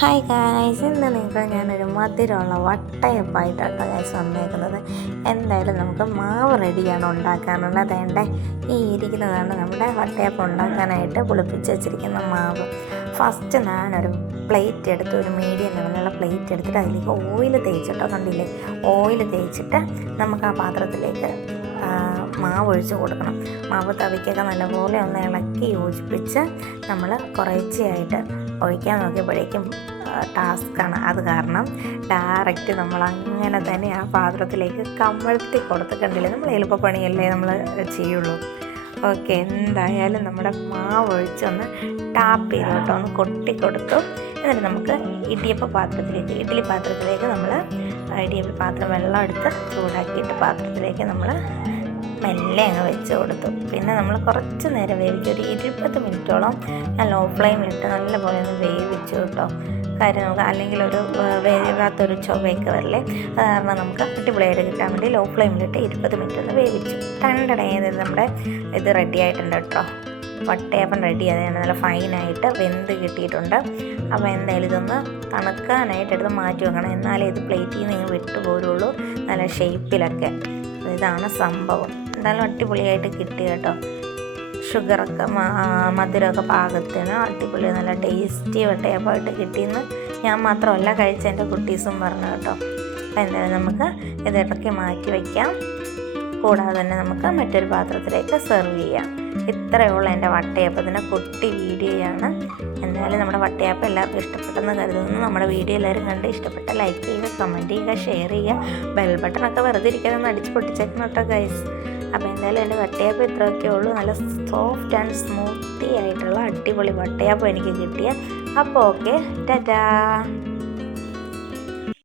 Hi guys, ഇന്ന് നിങ്ങൾക്ക് ഞാനൊരു മധുരമുള്ള വട്ടയപ്പായിട്ടാണ് ഗായ്സ് വന്നേക്കുന്നത്. എന്തായാലും നമുക്ക് മാവ് റെഡിയാണ് ഉണ്ടാക്കാനുള്ളത്. വേണ്ട ഈ ഇരിക്കുന്നതാണ് നമ്മുടെ വട്ടയപ്പം ഉണ്ടാക്കാനായിട്ട് പുളിപ്പിച്ച് വെച്ചിരിക്കുന്ന മാവ്. ഫസ്റ്റ് ഞാനൊരു പ്ലേറ്റ് എടുത്ത്, ഒരു മീഡിയം ലെവലുള്ള പ്ലേറ്റ് എടുത്തിട്ട് അതിലേക്ക് ഓയിൽ തേച്ചിട്ടോ, കണ്ടില്ലേ, ഓയിൽ തേച്ചിട്ട് നമുക്ക് ആ പാത്രത്തിലേക്ക് മാവ് ഒഴിച്ച് കൊടുക്കണം. മാവ് തവിക്കൊക്കെ നല്ലപോലെ ഒന്ന് ഇളക്കി യോജിപ്പിച്ച് നമ്മൾ കുറേശ്ശെയായിട്ട് ഒഴിക്കാൻ നോക്കിയപ്പോഴേക്കും ടാസ്ക്കാണ്. അത് കാരണം ഡയറക്റ്റ് നമ്മൾ അങ്ങനെ തന്നെ ആ പാത്രത്തിലേക്ക് കമഴ്ത്തി കൊടുത്തിട്ടുണ്ടല്ലേ. നമ്മൾ എളുപ്പപ്പണിയല്ലേ നമ്മൾ ചെയ്യുള്ളൂ. ഓക്കെ, എന്തായാലും നമ്മുടെ മാവ് ഒഴിച്ചൊന്ന് ടാപ്പ് ചെയ്തോട്ടോ, ഒന്ന് കൊട്ടി കൊടുത്തു. എന്നിട്ട് നമുക്ക് ഇഡ്ഡലി പാത്രത്തിലേക്ക് നമ്മൾ ഇഡ്ഡലി പാത്രം വെള്ളം എടുത്ത് ചൂടാക്കിയിട്ട് പാത്രത്തിലേക്ക് നമ്മൾ മെല്ലെ അങ്ങ് വെച്ച് കൊടുത്തു. പിന്നെ നമ്മൾ കുറച്ച് നേരം വേവിക്കും, ഒരു 20 മിനിറ്റോളം ഞാൻ ലോ ഫ്ലെയിമിലിട്ട് നല്ലപോലെ ഒന്ന് വേവിച്ചു കേട്ടോ. കാര്യം നമുക്ക് അല്ലെങ്കിൽ ഒരു വേവാത്തൊരു ചൊവ്വയൊക്കെ വരില്ലേ, അത് കാരണം നമുക്ക് അടിപൊളിയായിട്ട് കിട്ടാൻ വേണ്ടി ലോ ഫ്ലെയിമിലിട്ട് 20 മിനിറ്റ് ഒന്ന് വേവിച്ചു. നമ്മുടെ ഇത് റെഡി ആയിട്ടുണ്ട് കേട്ടോ. വട്ടയപ്പം റെഡി ആയതാണ്, നല്ല ഫൈനായിട്ട് വെന്ത് കിട്ടിയിട്ടുണ്ട്. അപ്പോൾ എന്തായാലും ഇതൊന്ന് തണുക്കാനായിട്ട് എടുത്ത് മാറ്റി വെക്കണം, എന്നാലേ ഇത് പ്ലേറ്റിൽ നിന്ന് നിങ്ങൾ വിട്ടു പോരുള്ളൂ, നല്ല ഷേപ്പിലൊക്കെ. ഇതാണ് സംഭവം. എന്തായാലും അടിപൊളിയായിട്ട് കിട്ടി കേട്ടോ. ഷുഗറൊക്കെ മധുരമൊക്കെ പാകത്തിന് അടിപൊളി നല്ല ടേസ്റ്റി വട്ടയപ്പമായിട്ട് കിട്ടിയെന്ന് ഞാൻ മാത്രമല്ല കഴിച്ച എൻ്റെ കുട്ടീസും പറഞ്ഞു കേട്ടോ. അപ്പോൾ എന്തായാലും നമുക്ക് ഇതിടയ്ക്ക് മാറ്റി വയ്ക്കാം. കൂടാതെ തന്നെ നമുക്ക് മറ്റൊരു പാത്രത്തിലേക്ക് സെർവ് ചെയ്യാം. ഇത്രയേ ഉള്ളൂ എൻ്റെ വട്ടയപ്പത്തിൻ്റെ കുട്ടി വീഡിയോയാണ്. എന്തായാലും നമ്മുടെ വട്ടയപ്പം എല്ലാവർക്കും ഇഷ്ടപ്പെട്ടെന്ന് കരുതുന്നു. നമ്മുടെ വീഡിയോ എല്ലാവരും കണ്ട് ഇഷ്ടപ്പെട്ട ലൈക്ക് ചെയ്യുക, കമൻറ്റ് ചെയ്യുക, ഷെയർ ചെയ്യുക. ബെൽ ബട്ടണൊക്കെ വെറുതെ ഇരിക്കാതെ അടിച്ച് പൊട്ടിച്ചേക്കണം കേട്ടോ ഗൈസ്. അപ്പോൾ എന്തായാലും എൻ്റെ വട്ടയപ്പം ഇത്രയൊക്കെ ഉള്ളൂ. നല്ല സോഫ്റ്റ് ആൻഡ് സ്മൂത്തി ആയിട്ടുള്ള അടിപൊളി വട്ടയപ്പം എനിക്ക് കിട്ടിയ. അപ്പോൾ ഓക്കെ, ടാറ്റാ.